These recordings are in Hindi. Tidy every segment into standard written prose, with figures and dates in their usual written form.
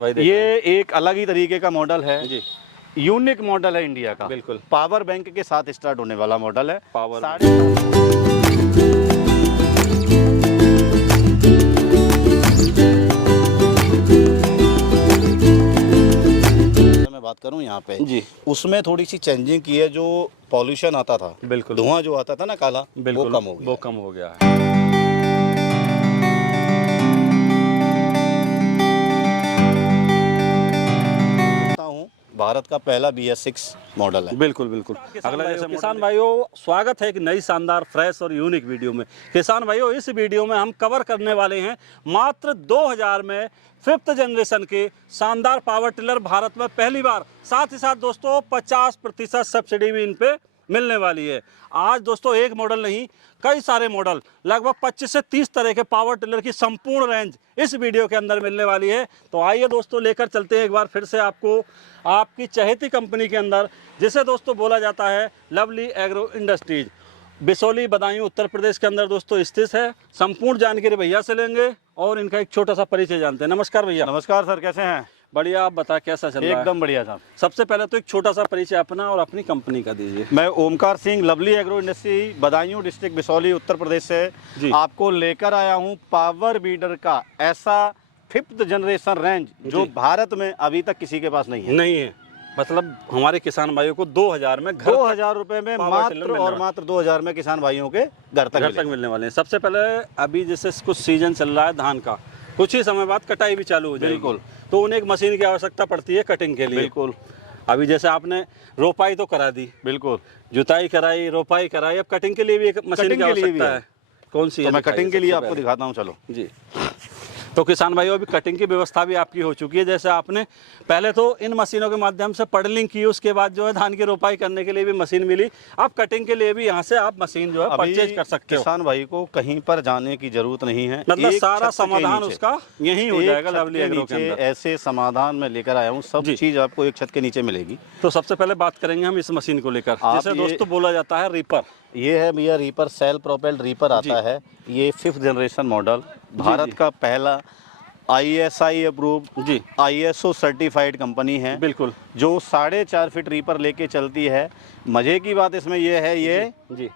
ये एक अलग ही तरीके का मॉडल है जी, यूनिक मॉडल है इंडिया का। बिल्कुल पावर बैंक के साथ स्टार्ट होने वाला मॉडल है। पावर मैं बात करूं यहाँ पे जी, उसमें थोड़ी सी चेंजिंग की है। जो पॉल्यूशन आता था, बिल्कुल धुआं जो आता था ना काला, बिल्कुल वो कम हो गया। वो कम हो गया है। भारत का पहला BS6 मॉडल है। बिल्कुल बिल्कुल। अगला जैसे किसान भाइयों, स्वागत है एक नई शानदार फ्रेश और यूनिक वीडियो में। किसान भाइयों, इस वीडियो में हम कवर करने वाले हैं मात्र 2000 में 5th जनरेशन के शानदार पावर टिलर, भारत में पहली बार। साथ ही साथ दोस्तों 50% सब्सिडी भी इन पे मिलने वाली है। आज दोस्तों एक मॉडल नहीं, कई सारे मॉडल, लगभग 25 से 30 तरह के पावर टिलर की संपूर्ण रेंज इस वीडियो के अंदर मिलने वाली है। तो आइए दोस्तों लेकर चलते हैं एक बार फिर से आपको आपकी चहेती कंपनी के अंदर, जिसे दोस्तों बोला जाता है lovely agro industries, Bisauli, Badaun, Uttar Pradesh के अंदर दोस्तों स्थित है। संपूर्ण जानकारी भैया से लेंगे और इनका एक छोटा सा परिचय जानते हैं। नमस्कार भैया। नमस्कार सर, कैसे हैं? बढ़िया, आप बता कैसा चल रहा है? एकदम बढ़िया साहब। सबसे पहले तो एक छोटा सा परिचय अपना और अपनी कंपनी का दीजिए। मैं Omkar Singh, lovely agro industry, Badaun district, Bisauli, Uttar Pradesh से जी। आपको लेकर आया हूं पावर बीडर का ऐसा 5th जनरेशन रेंज जो जी। भारत में अभी तक किसी के पास नहीं है। नहीं है, मतलब हमारे किसान भाइयों को 2000 में घर 2000 रुपए में मात्र और मात्र 2000 में किसान भाइयों के घर तक मिलने वाले हैं। सबसे पहले अभी जैसे कुछ सीजन चल रहा है धान का, कुछ ही समय बाद कटाई भी चालू हो जाएगी। बिल्कुल। तो उन्हें एक मशीन की आवश्यकता पड़ती है कटिंग के लिए। बिल्कुल। अभी जैसे आपने रोपाई तो करा दी, बिल्कुल, जुताई कराई, रोपाई कराई, अब कटिंग के लिए भी एक मशीन की आवश्यकता है। कौन सी है? तो मैं कटिंग के लिए आपको दिखाता हूँ, चलो जी। तो किसान भाइयों, अभी कटिंग की व्यवस्था भी आपकी हो चुकी है। जैसे आपने पहले तो इन मशीनों के माध्यम से पडलिंग की, उसके बाद जो है धान की रोपाई करने के लिए भी मशीन मिली। अब कटिंग के लिए भी यहाँ से आप मशीन जो है परचेज कर सकते हो। किसान भाई को कहीं पर जाने की जरूरत नहीं है, मतलब सारा समाधान उसका यहीं हो जाएगा लवली एग्रो के अंदर। ऐसे समाधान में लेकर आया हूँ, सब चीज आपको एक छत के नीचे मिलेगी। तो सबसे पहले बात करेंगे हम इस मशीन को लेकर, जिसे दोस्तों बोला जाता है रीपर। ये है भैया रीपर, सेल प्रोपेल्ड रीपर आता है। ये 5th जनरेशन मॉडल, भारत का पहला ISI अप्रूव जी ISO सर्टिफाइड कंपनी है। बिल्कुल। जो 4.5 फीट रीपर लेके चलती है। मजे की बात इसमें ये है, ये जी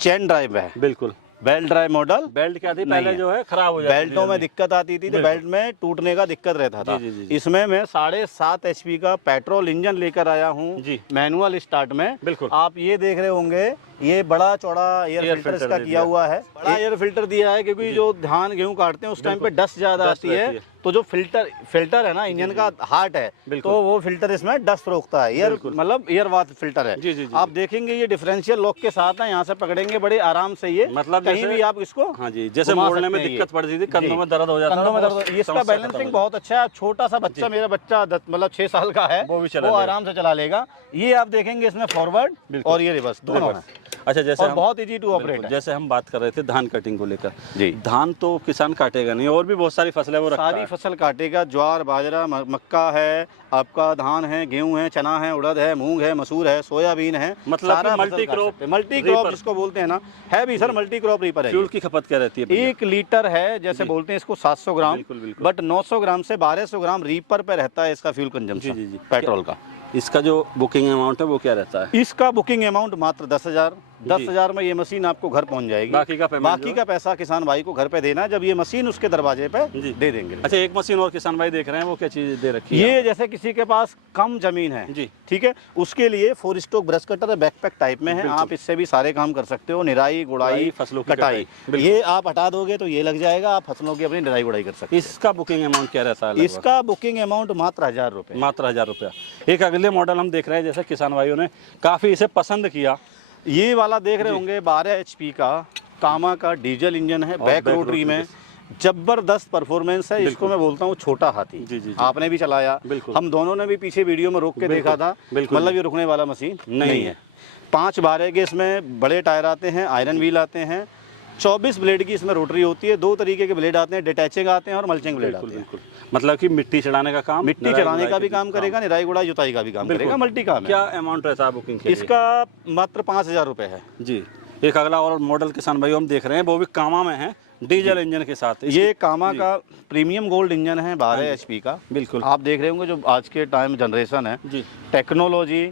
चेन ड्राइव है। बिल्कुल। Belt drive model. बेल्ट क्या थी पहले जो है खराब हो जाती थी, बेल्टों में दिक्कत आती थी, तो बेल्ट में टूटने का दिक्कत रहता था। इसमें मैं 7.5 HP का पेट्रोल इंजन लेकर आया हूँ मैनुअल स्टार्ट में। बिल्कुल। आप ये देख रहे होंगे, ये बड़ा चौड़ा एयर फिल्टर इसका किया हुआ है। बड़ा एयर फिल्टर दिया है क्योंकि जो धान गेहूं काटते हैं उस टाइम पे डस्ट ज्यादा आती है, तो जो फिल्टर है ना, इंजन का हार्ट है, तो वो फिल्टर इसमें डस्ट रोकता है। एयर मतलब एयर वाथ फिल्टर है। जी। आप देखेंगे ये डिफरेंशियल लॉक के साथ है, यहाँ से पकड़ेंगे बड़े आराम से, ये मतलब कहीं भी आप इसको, हाँ जी, जैसे मोड़ने में दिक्कत पड़ती थी, कंधों में दर्द हो जाता था, इसका बैलेंसिंग बहुत अच्छा है। छोटा सा बच्चा, मेरा बच्चा मतलब 6 साल का है, वो आराम से चला लेगा। ये आप देखेंगे इसमें फॉरवर्ड और ये रिवर्स दोनों है। अच्छा, जैसे बहुत इजी टू ऑपरेट है। जैसे हम बात कर रहे थे धान कटिंग को लेकर जी, धान तो किसान काटेगा नहीं, और भी बहुत सारी फसलें वो रखता है। सारी फसल काटेगा। ज्वार, बाजरा, मक्का है, आपका धान है, गेहूं है, चना है, उड़द है, मूंग है, मसूर है, सोयाबीन है, मतलब मल्टी क्रॉप जिसको बोलते हैं ना, है भी सर मल्टी क्रॉप रीपर है। फ्यूल की खपत क्या रहती है? 1 लीटर है, जैसे बोलते हैं इसको 700 ग्राम, बट 900 ग्राम से 1200 ग्राम रीपर पे रहता है इसका फ्यूल कंजम्पशन। जी पेट्रोल का। इसका जो बुकिंग अमाउंट है वो क्या रहता है? इसका बुकिंग अमाउंट मात्र 10,000 में ये मशीन आपको घर पहुंच जाएगी। बाकी का पैसा किसान भाई को घर पे देना, जब ये मशीन उसके दरवाजे पे दे देंगे। अच्छा, एक मशीन और किसान भाई देख रहे हैं, वो क्या चीज दे रखी है? ये जैसे किसी के पास कम जमीन है जी, ठीक है, उसके लिए 4 स्ट्रोक ब्रश कटर है, बैकपैक टाइप में है। आप इससे भी सारे काम कर सकते हो, निराई, गुड़ाई, फसलों की कटाई। ये आप हटा दोगे तो ये लग जाएगा, आप फसलों की अपनी निराई गुड़ाई कर सकते हो। इसका बुकिंग अमाउंट क्या रहता है? इसका बुकिंग अमाउंट मात्र 1000 रुपये। मात्र 1000 रुपया। एक अगले मॉडल हम देख रहे हैं, जैसे किसान भाइयों ने काफी इसे पसंद किया, ये वाला देख रहे होंगे, 12 HP का कामा का डीजल इंजन है, बैक रोटरी में, जबरदस्त परफॉर्मेंस है। इसको मैं बोलता हूँ छोटा हाथी। जी। आपने भी चलाया, हम दोनों ने भी पीछे वीडियो में रोक के देखा था। मतलब ये रुकने वाला मशीन नहीं है। 5 बारह के इसमें बड़े टायर आते हैं, आयरन व्हील आते हैं, 24 ब्लेड की इसमें रोटरी होती है। 2 तरीके के ब्लेड आते हैं, डिटैचिंग आते हैं और मल्चिंग ब्लेड आते हैं। मतलब कि मिट्टी चढ़ाने का काम, मिट्टी चढ़ाने का भी काम करेगा, निराई गुड़ाई जुताई का भी काम करेगा, मल्टी काम है। क्या अमाउंट रहता है बुकिंग के? इसका मात्र 5000 रुपये है जी। एक अगला और मॉडल किसान भाई हम देख रहे हैं, वो भी कामा में है, डीजल इंजन के साथ। ये कामा का प्रीमियम गोल्ड इंजन है 12 HP का। बिल्कुल आप देख रहे होंगे जो आज के टाइम जनरेशन है जी, टेक्नोलॉजी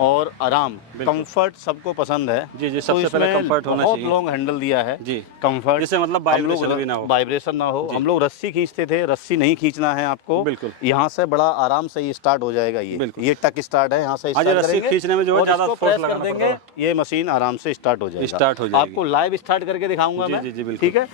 और आराम, कंफर्ट सबको पसंद है। जी जी, सबसे पहले कंफर्ट होना चाहिए। बहुत लॉन्ग हैंडल दिया है जी, कंफर्ट, जिससे मतलब वाइब्रेशन भी ना हो, वाइब्रेशन ना हो। हम लोग रस्सी खींचते थे, रस्सी नहीं खींचना है आपको। बिल्कुल, यहाँ से बड़ा आराम से ये स्टार्ट हो जाएगा। ये टक स्टार्ट है, यहाँ से रस्सी खींचने में जो है ज्यादा फोर्स लगाना देंगे, ये मशीन आराम से स्टार्ट हो जाएगा। आपको लाइव स्टार्ट करके दिखाऊंगा मैं, ठीक है।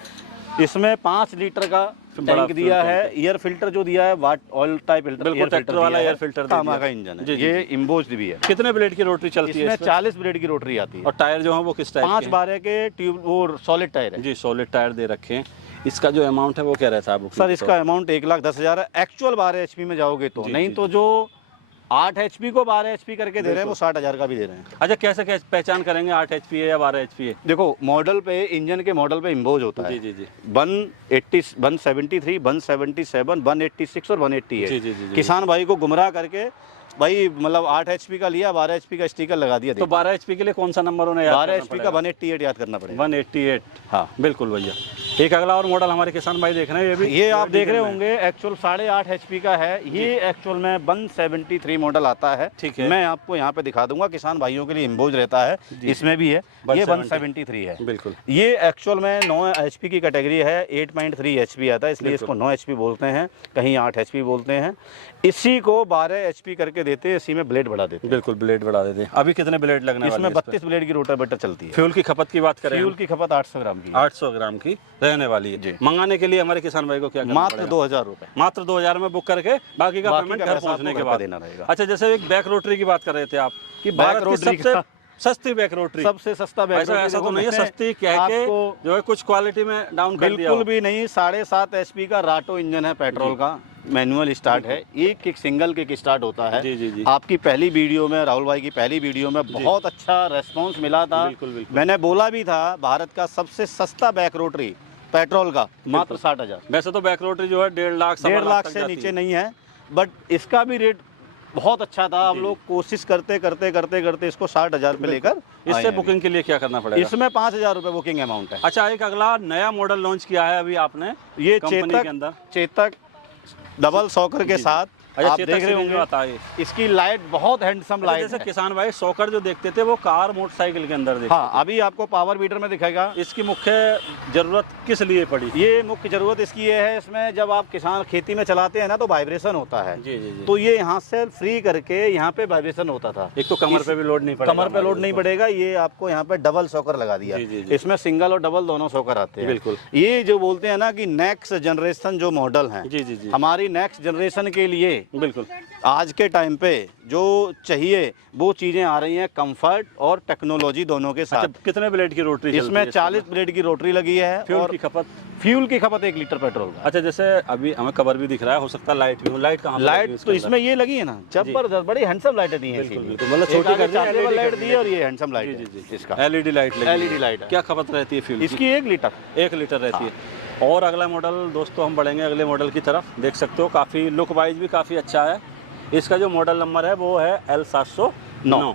इसमें 5 लीटर का टैंक दिया है। एयर फिल्टर जो दिया है वाट ऑयल टाइप फिल्टर, ट्रैक्टर वाला एयर फिल्टर कामा का इंजन है। ये इम्बोज्ड भी है। कितने ब्लेड की रोटरी चलती है? इसमें 40 ब्लेड की रोटरी आती है। और टायर जो है वो किस टाइप के? 5/12 के ट्यूब वो सॉलिड टायर है जी, सॉलिड टायर दे रखे हैं। इसका जो अमाउंट है वो क्या रहता है सर? इसका अमाउंट 1,10,000 है। एक्चुअल 12 HP में जाओगे तो, नहीं तो जो 8 HP को 12 HP करके दे रहे हैं वो 60,000 का भी दे रहे हैं। अच्छा, कैसे पहचान करेंगे 8 HP है या 12 HP है? देखो मॉडल पे, इंजन के मॉडल पे इम्बोज होता है। जी जी जी, 173, 176, 186 और 188। जी जी जी, किसान भाई को गुमराह करके भाई मतलब 8 HP का लिया, 12 HP का स्टिकर लगा दिया। तो 12 HP के लिए कौन सा नंबर उन्हें याद 12 HP का 188 याद करना पड़ेगा। 188, हाँ बिल्कुल भैया। एक अगला और मॉडल हमारे किसान भाई देख रहे हैं, ये आप देख रहे होंगे एक्चुअल 8.5 HP का है। ये एक्चुअल में 173 मॉडल आता है। ठीक है, मैं आपको यहाँ पे दिखा दूंगा। किसान भाइयों के लिए इम्बोज रहता है, इसमें भी है। ये 173 है। बिल्कुल, ये एक्चुअल में 9 HP की कैटेगरी है। 8.3 HP आता है, इसलिए इसको 9 HP बोलते हैं, कहीं 8 HP बोलते हैं। इसी को 12 HP करके देते हैं, इसी में ब्लेड बढ़ा देते हैं। बिल्कुल, ब्लेड बढ़ा देते हैं। अभी कितने ब्लेड लगने वाले हैं? इसमें 32 ब्लेड की रोटावेटर चलती है। फ्यूल की खपत की बात करें, फ्यूल की खपत 800 ग्राम की, 800 ग्राम की रहने वाली है। मंगाने के लिए हमारे किसान भाई को क्या करना मात्र 2,000 रुपए, मात्र 2,000 में बुक करके बाकी का पेमेंट घर पहुंचने के बाद देना रहेगा। अच्छा, जैसे एक बैक रोटरी की बात कर रहे थे आप कि भारत की सबसे सस्ती बैक रोटरी, सबसे सस्ता बैक रोटरी। ऐसा तो नहीं है सस्ती कह के जो है कुछ क्वालिटी में डाउन कर दिया? बिल्कुल भी नहीं। 7.5 HP का राटो इंजन है, पेट्रोल का, मैनुअल स्टार्ट है। एक किक, सिंगल किक स्टार्ट होता है। जी जी जी, आपकी पहली वीडियो में, राहुल भाई की पहली वीडियो में बहुत अच्छा रेस्पॉन्स मिला था। बिल्कुल, मैंने बोला भी था भारत का सबसे सस्ता बैक रोटरी पेट्रोल का मात्र 60,000। वैसे तो बैक रोटरी जो है 1.5 लाख से नीचे नहीं है, बट इसका भी रेट बहुत अच्छा था। हम लोग कोशिश करते इसको 60,000 पे लेकर। इससे बुकिंग के लिए क्या करना पड़ेगा? इसमें 5,000 रुपए बुकिंग अमाउंट है। अच्छा, एक अगला नया मॉडल लॉन्च किया है अभी आपने, ये कंपनी के अंदर चेतक डबल सॉकर के साथ। अच्छा, आप देख रहे होंगे इसकी लाइट बहुत हैंडसम लाइट है। जैसे किसान भाई सॉकर जो देखते थे वो कार मोटरसाइकिल के अंदर देखते। हाँ, अभी आपको पावर मीटर में दिखेगा। इसकी मुख्य जरूरत किस लिए पड़ी? ये मुख्य जरूरत इसकी ये है, इसमें जब आप किसान खेती में चलाते हैं ना तो वाइब्रेशन होता है। जी जी जी, तो ये यहाँ से फ्री करके यहाँ पे वाइब्रेशन होता था। एक तो कमर पे भी लोड नहीं पड़ेगा, कमर पे लोड नहीं पड़ेगा। ये आपको यहाँ पे डबल सॉकर लगा दिया। इसमें सिंगल और डबल दोनों सॉकर आते हैं। बिल्कुल, ये जो बोलते हैं ना कि नेक्स्ट जनरेशन जो मॉडल है, जी जी जी, हमारी नेक्स्ट जनरेशन के लिए बिल्कुल आज के टाइम पे जो चाहिए वो चीजें आ रही हैं, कंफर्ट और टेक्नोलॉजी दोनों के साथ। अच्छा, कितने ब्लेड की रोटरी? इसमें 40 ब्लेड की रोटरी लगी है। फ्यूल की खपत? फ्यूल की खपत 1 लीटर पेट्रोल का। अच्छा, जैसे अभी हमें कवर भी दिख रहा है, हो सकता है लाइट भी हो। लाइट कहाँ? लाइट तो इसमें ये लगी है ना, जबरदस्त, बड़ी हैंडसम लाइटें दी हैं। मतलब छोटी लाइट दी है और ये हैंडसम लाइट है। इसका LED लाइट लगी। LED लाइट है। क्या खपत रहती है फ्यूल? इसकी 1 लीटर, 1 लीटर रहती है। और अगला मॉडल दोस्तों, हम बढ़ेंगे अगले मॉडल की तरफ। देख सकते हो काफ़ी लुक वाइज भी काफ़ी अच्छा है। इसका जो मॉडल नंबर है वो है L709।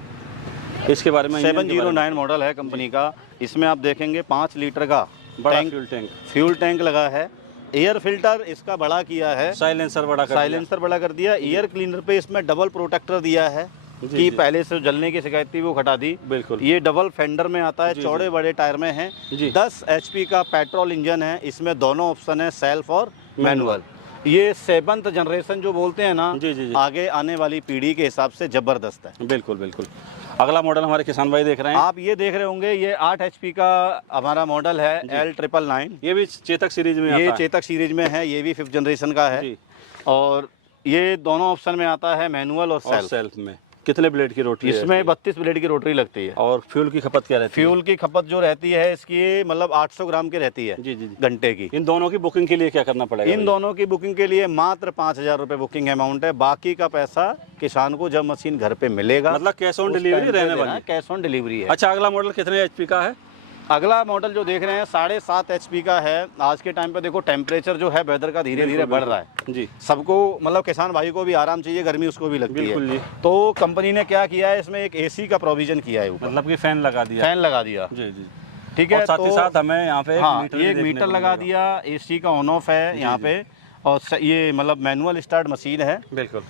इसके बारे में 709 मॉडल है कंपनी का। इसमें आप देखेंगे 5 लीटर का बड़ा फ्यूल टैंक लगा है। एयर फिल्टर इसका बड़ा किया है, साइलेंसर बड़ा कर दिया। एयर क्लीनर पे इसमें डबल प्रोटेक्टर दिया है कि पहले से जलने की शिकायत थी वो हटा दी। बिल्कुल, ये डबल फेंडर में आता है, चौड़े बड़े टायर में है। 10 HP का पेट्रोल इंजन है। इसमें दोनों ऑप्शन है, सेल्फ और मैनुअल। ये 7th जनरेशन जो बोलते हैं ना, जी, आगे आने वाली पीढ़ी के हिसाब से जबरदस्त है। बिल्कुल बिल्कुल। अगला मॉडल हमारे किसान भाई देख रहे हैं, आप ये देख रहे होंगे, ये 8 HP का हमारा मॉडल है, L999। ये भी चेतक सीरीज में ये चेतक सीरीज में है। ये भी 5th जनरेशन का है। और ये दोनों ऑप्शन में आता है, मैनुअल और सेल्फ में। कितने ब्लेड की रोटरी? इसमें 32 ब्लेड की रोटरी लगती है। और फ्यूल की खपत क्या रहती है? फ्यूल की खपत जो रहती है इसकी मतलब 800 ग्राम की रहती है। जी जी, घंटे की। इन दोनों की बुकिंग के लिए क्या करना पड़ेगा? इन दोनों की बुकिंग के लिए मात्र 5,000 रुपए बुकिंग अमाउंट है। बाकी का पैसा किसान को जब मशीन घर पे मिलेगा, मतलब कैश ऑन डिलीवरी रहने वाली है। कैश ऑन डिलीवरी है। अच्छा, अगला मॉडल कितने HP का है? अगला मॉडल जो देख रहे हैं 7.5 HP का है। आज के टाइम पे देखो टेम्परेचर जो है वेदर का धीरे धीरे बढ़ रहा है जी। सबको मतलब किसान भाई को भी आराम चाहिए, गर्मी उसको भी लगती है। जी। तो कंपनी ने क्या किया है, इसमें एक AC का प्रोविजन किया है ऊपर, मतलब कि फैन लगा दिया। फैन लगा दिया। जी जी। ठीक है। साथ ही साथ हमें यहाँ पे एक मीटर लगा दिया, AC का ऑन ऑफ है यहाँ पे, और ये मतलब मैनुअल स्टार्ट मशीन है। बिल्कुल।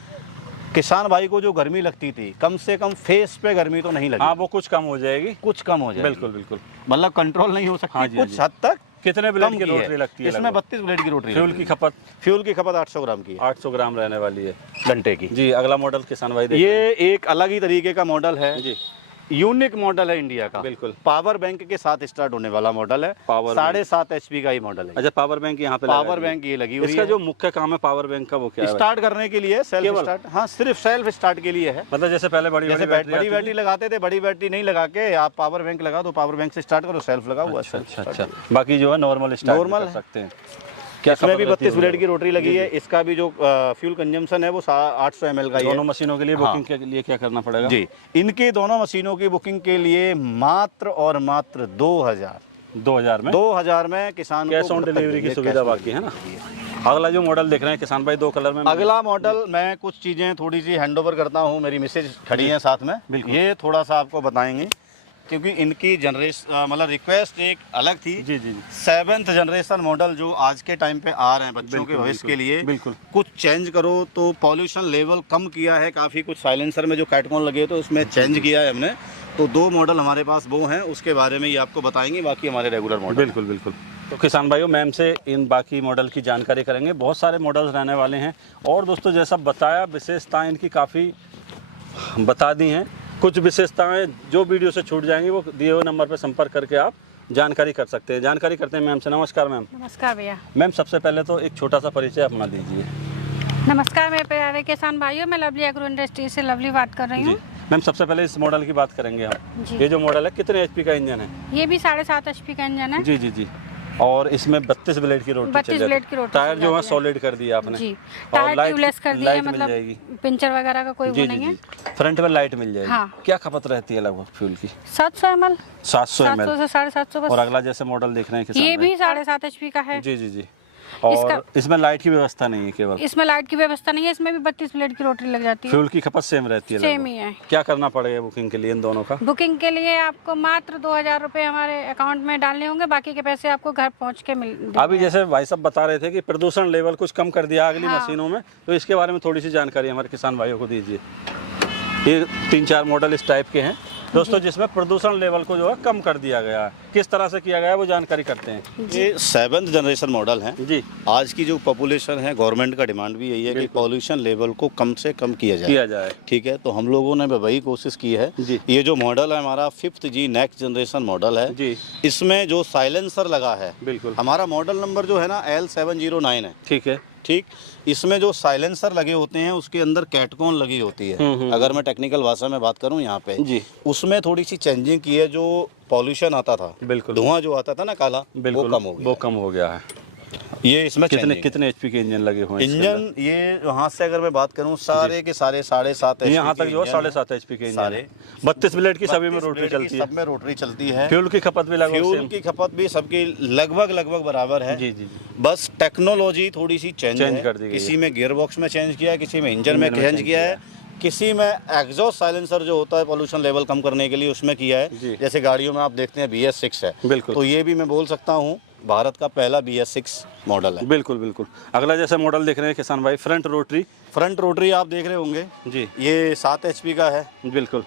किसान भाई को जो गर्मी लगती थी, कम से कम फेस पे गर्मी तो नहीं लगी। हाँ, वो कुछ कम हो जाएगी, कुछ कम हो जाएगी। बिल्कुल बिल्कुल, मतलब कंट्रोल नहीं हो सकती। हाँ जी, कुछ हद तक। कितने ब्लेड की रोटरी लगती है? इसमें 32 ब्लेड की रोटरी। फ्यूल की खपत 800 ग्राम की है। 800 ग्राम रहने वाली है घंटे की जी। अगला मॉडल किसान भाई ये एक अलग ही तरीके का मॉडल है जी, यूनिक मॉडल है इंडिया का। बिल्कुल। पावर बैंक के साथ स्टार्ट होने वाला मॉडल है। 7.5 HP का ही मॉडल है। अच्छा, पावर बैंक यहाँ पे पावर बैंक ये लगी हुई है। इसका जो मुख्य काम है पावर बैंक का वो क्या है? स्टार्ट करने के लिए सेल्फ स्टार्ट। हाँ, सिर्फ सेल्फ स्टार्ट के लिए है। मतलब जैसे पहले बड़ी बैटरी लगाते थे, बड़ी बैटरी नहीं लगा के आप पावर बैंक लगा दो, पावर बैंक से स्टार्ट करो, सेल्फ लगा हुआ। अच्छा, बाकी जो है नॉर्मल स्टार्ट कर सकते हैं। इसमें भी 32 ब्लेड की रोटरी लगी है। इसका भी जो फ्यूल कंजम्पशन है वो 800 ml का ही है। दोनों मशीनों के लिए बुकिंग के लिए क्या करना पड़ेगा? जी, इनकी दोनों मशीनों की बुकिंग के लिए मात्र और मात्र 2000 में किसान कैश ऑन डिलीवरी की सुविधा बाकी है ना। अगला जो मॉडल देख रहे हैं किसान भाई, 2 कलर में। अगला मॉडल मैं कुछ चीजें थोड़ी सी हैंड ओवर करता हूँ, मेरी मिसेज खड़ी है साथ में, ये थोड़ा सा आपको बताएंगे क्योंकि इनकी जनरेशन मतलब रिक्वेस्ट एक अलग थी। जी जी। 7th जनरेशन मॉडल जो आज के टाइम पे आ रहे हैं बच्चों के भविष्य के लिए, बिल्कुल कुछ चेंज करो तो पॉल्यूशन लेवल कम किया है काफ़ी। कुछ साइलेंसर में जो कैटकॉन लगे तो उसमें चेंज किया है हमने। तो 2 मॉडल हमारे पास वो हैं, उसके बारे में ये आपको बताएंगे। बाकी हमारे रेगुलर मॉडल। बिल्कुल बिल्कुल। तो किसान भाइयों, मैम से इन बाकी मॉडल की जानकारी करेंगे। बहुत सारे मॉडल्स रहने वाले हैं और दोस्तों जैसा बताया, विशेषताएँ इनकी काफ़ी बता दी हैं। कुछ विशेषताएं जो वीडियो से छूट जाएंगी वो दिए हुए नंबर पर संपर्क करके आप जानकारी कर सकते हैं। जानकारी करते हैं मैम से। नमस्कार मैम। नमस्कार भैया। मैम, सबसे पहले तो एक छोटा सा परिचय अपना दीजिए। नमस्कार मेरे प्यारे किसान भाइयों, मैं लवली एग्रो इंडस्ट्री से लवली बात कर रही हूँ। मैम, सबसे पहले इस मॉडल की बात करेंगे हम। जी। ये जो मॉडल है कितने HP का इंजन है? ये भी 7.5 HP का इंजन है। जी जी जी। और इसमें 32 ब्लेड की रोटरी। 32 ब्लेड की रोटरी। टायर जो है सॉलिड कर दिया आपने जी। टायर ट्यूबलेस कर दिया, मतलब पिंचर वगैरह का कोई वो नहीं है। फ्रंट में लाइट मिल जाएगी। हाँ। क्या खपत रहती है लगभग फ्यूल की? 700 ml। 700 ml 700 से 750 बस। और अगला जैसे मॉडल देख रहे हैं किसान, ये भी 7.5 HP का है। जी जी जी। और इसमें लाइट की व्यवस्था नहीं है केवल? इसमें लाइट की व्यवस्था नहीं है, इसमें भी 32 ब्लेड की रोटरी लग जाती है। फ्यूल की खपत सेम रहती है? सेम ही है। क्या करना पड़ेगा बुकिंग के लिए इन दोनों का? बुकिंग के लिए आपको मात्र 2000 रुपये हमारे अकाउंट में डालने होंगे, बाकी के पैसे आपको घर पहुंच के मिल। अभी जैसे भाई साहब बता रहे थे कि प्रदूषण लेवल कुछ कम कर दिया अगली मशीनों में, तो इसके बारे में थोड़ी सी जानकारी हमारे किसान भाइयों को दीजिए। ये 3-4 मॉडल इस टाइप के हैं दोस्तों जिसमें प्रदूषण लेवल को जो है कम कर दिया गया है। किस तरह से किया गया है वो जानकारी करते हैं। ये 7th जनरेशन मॉडल है जी। आज की जो पॉपुलेशन है, गवर्नमेंट का डिमांड भी यही है कि पॉल्यूशन लेवल को कम से कम किया जाए। ठीक है, तो हम लोगों ने वही कोशिश की है जी। ये जो मॉडल है हमारा 5th G next generation model है जी। इसमें जो साइलेंसर लगा है, बिल्कुल हमारा मॉडल नंबर जो है ना L709 है। ठीक है, ठीक। इसमें जो साइलेंसर लगे होते हैं उसके अंदर कैटकॉन लगी होती है। अगर मैं टेक्निकल भाषा में बात करूं यहाँ पे जी, उसमें थोड़ी सी चेंजिंग की है। जो पॉल्यूशन आता था, बिल्कुल धुआं जो आता था ना काला, वो कम हो गया है। ये इसमें कितने HP के इंजन लगे हुए हैं? इंजन ये यहाँ से अगर मैं बात करूँ सारे के सारे 7.5 यहाँ तक जो 7.5 HP के इंजन है। 32 ब्लेड की सभी में रोटरी चलती है। सब में रोटरी चलती है। फ्यूल की खपत भी सबकी लगभग बराबर है जी जी। बस टेक्नोलॉजी थोड़ी सी चेंज कर दी। किसी में गियर बॉक्स में चेंज किया है, किसी में इंजन में चेंज किया है, किसी में एग्जॉस्ट साइलेंसर जो होता है पॉल्यूशन लेवल कम करने के लिए उसमें किया है। जैसे गाड़ियों में आप देखते हैं BS6 है, बिल्कुल। तो ये भी मैं बोल सकता हूँ भारत का पहला BS6 मॉडल है। बिल्कुल बिल्कुल। अगला जैसे मॉडल देख रहे हैं किसान भाई, फ्रंट रोटरी आप देख रहे होंगे जी। ये 7 HP का है, बिल्कुल।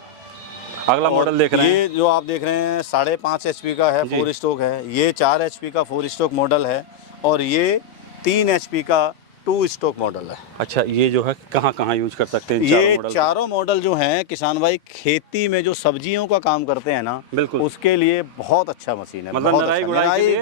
अगला मॉडल देख रहे हैं, ये जो आप देख रहे हैं 5.5 HP का है, 4 स्ट्रोक है। ये 4 HP का 4 स्ट्रोक मॉडल है और ये 3 HP का 2 स्ट्रोक मॉडल है। अच्छा, ये जो है कहाँ यूज कर सकते हैं? ये चारों मॉडल जो हैं किसान भाई, खेती में जो सब्जियों का काम करते हैं ना, बिल्कुल उसके लिए बहुत अच्छा मशीन है। मतलब नराई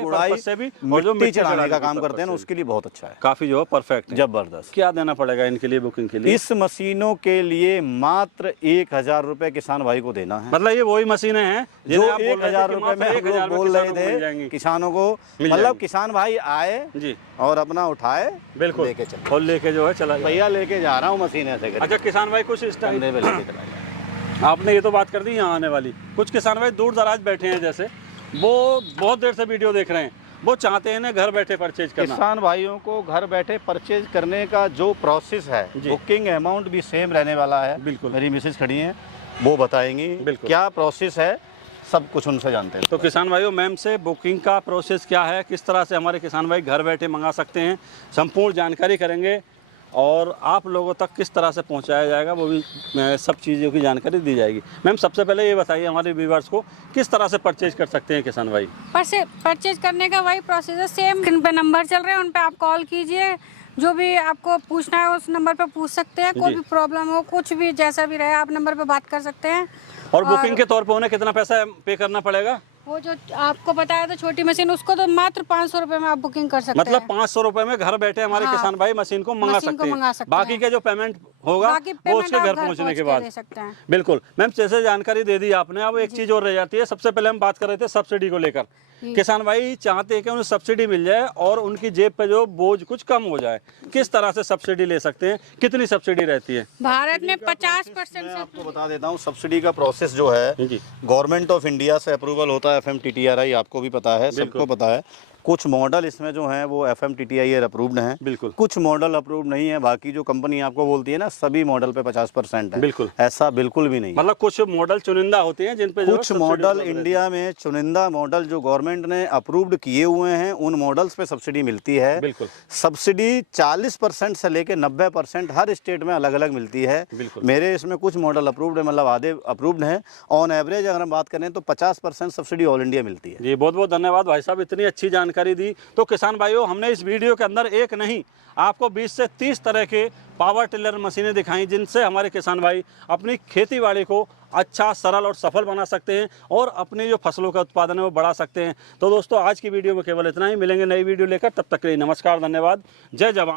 गुड़ाई से भी और जो मिट्टी चढ़ाने का काम करते हैं ना उसके लिए बहुत अच्छा है। काफी जो है परफेक्ट, जबरदस्त। क्या देना पड़ेगा इनके लिए बुकिंग के लिए? इस मशीनों के लिए मात्र 1000 रुपए किसान भाई को देना है। मतलब ये वही मशीनें हैं जो 1000 रुपए में बोल रहे थे किसानों को। मतलब किसान भाई आए जी और अपना उठाए, बिल्कुल और लेके जो है चला, भैया लेके जा रहा हूँ मशीन ऐसे। अच्छा किसान भाई, कुछ इस टाइम पे लेके चला। आपने ये तो बात कर दी यहाँ आने वाली। कुछ किसान भाई दूर दराज बैठे हैं, जैसे वो बहुत देर से वीडियो देख रहे हैं, वो चाहते हैं ना घर बैठे परचेज करना। किसान भाइयों को घर बैठे परचेज करने का जो प्रोसेस है, बुकिंग अमाउंट भी सेम रहने वाला है। बिल्कुल, मेरी मिसेज खड़ी है, वो बताएंगी क्या प्रोसेस है। सब कुछ उनसे जानते हैं। तो किसान भाइयों, मैम से बुकिंग का प्रोसेस क्या है, किस तरह से हमारे किसान भाई घर बैठे मंगा सकते हैं, संपूर्ण जानकारी करेंगे और आप लोगों तक किस तरह से पहुंचाया जाएगा वो भी सब चीज़ों की जानकारी दी जाएगी। मैम सबसे पहले ये बताइए हमारे व्यूअर्स को किस तरह से परचेज कर सकते हैं किसान भाई। परचेज करने का वही प्रोसेस है, सेम इन पे नंबर चल रहे हैं, उन पे आप कॉल कीजिए, जो भी आपको पूछना है उस नंबर पे पूछ सकते हैं। कोई भी प्रॉब्लम हो, कुछ भी जैसा भी रहे, आप नंबर पे बात कर सकते हैं। और बुकिंग के तौर पे उन्हें कितना पैसा पे करना पड़ेगा? वो जो आपको बताया था छोटी मशीन, उसको तो मात्र 500 रुपए में आप बुकिंग कर सकते हैं। मतलब 500 रुपए में घर बैठे हमारे किसान भाई मशीन को मंगा सकते हैं। बाकी के जो पेमेंट होगा वो उसके घर पहुंचने के बाद। बिल्कुल मैम, जैसे जानकारी दे दी आपने, अब एक चीज और रह जाती है। सबसे पहले हम बात कर रहे थे सब्सिडी को लेकर। किसान भाई चाहते हैं कि उन्हें सब्सिडी मिल जाए और उनकी जेब पे जो बोझ कुछ कम हो जाए। किस तरह से सब्सिडी ले सकते हैं, कितनी सब्सिडी रहती है? भारत में 50% से आपको बता देता हूँ, सब्सिडी का प्रोसेस जो है गवर्नमेंट ऑफ इंडिया से अप्रूवल होता है, FMTTRI, आपको भी पता है, सबको पता है। कुछ मॉडल इसमें जो हैं वो FMTTIR अप्रूव्ड हैं, बिल्कुल। कुछ मॉडल अप्रूव्ड नहीं है। बाकी जो कंपनी आपको बोलती है ना सभी मॉडल पे 50% है, बिल्कुल ऐसा बिल्कुल भी नहीं। मतलब कुछ मॉडल चुनिंदा होते हैं जिन पे कुछ मॉडल इंडिया में चुनिंदा मॉडल जो गवर्नमेंट ने अप्रूव्ड किए हुए हैं, उन मॉडल्स पे सब्सिडी मिलती है। बिल्कुल सब्सिडी 40% से लेकर 90% हर स्टेट में अलग अलग मिलती है। मेरे इसमें कुछ मॉडल अप्रूव्ड है, मतलब आधे अप्रूव्ड हैं। ऑन एवरेज अगर हम बात करें तो 50% सब्सिडी ऑल इंडिया मिलती है। जी बहुत बहुत धन्यवाद भाई साहब, इतनी अच्छी जानकारी दी। तो किसान भाइयों, हमने इस वीडियो के अंदर एक नहीं आपको 20 से 30 तरह के पावर टिलर मशीनें दिखाई, जिनसे हमारे किसान भाई अपनी खेतीबाड़ी को अच्छा, सरल और सफल बना सकते हैं और अपनी जो फसलों का उत्पादन है वो बढ़ा सकते हैं। तो दोस्तों आज की वीडियो में केवल इतना ही। मिलेंगे नई वीडियो लेकर, तब तक के लिए नमस्कार, धन्यवाद, जय जवान।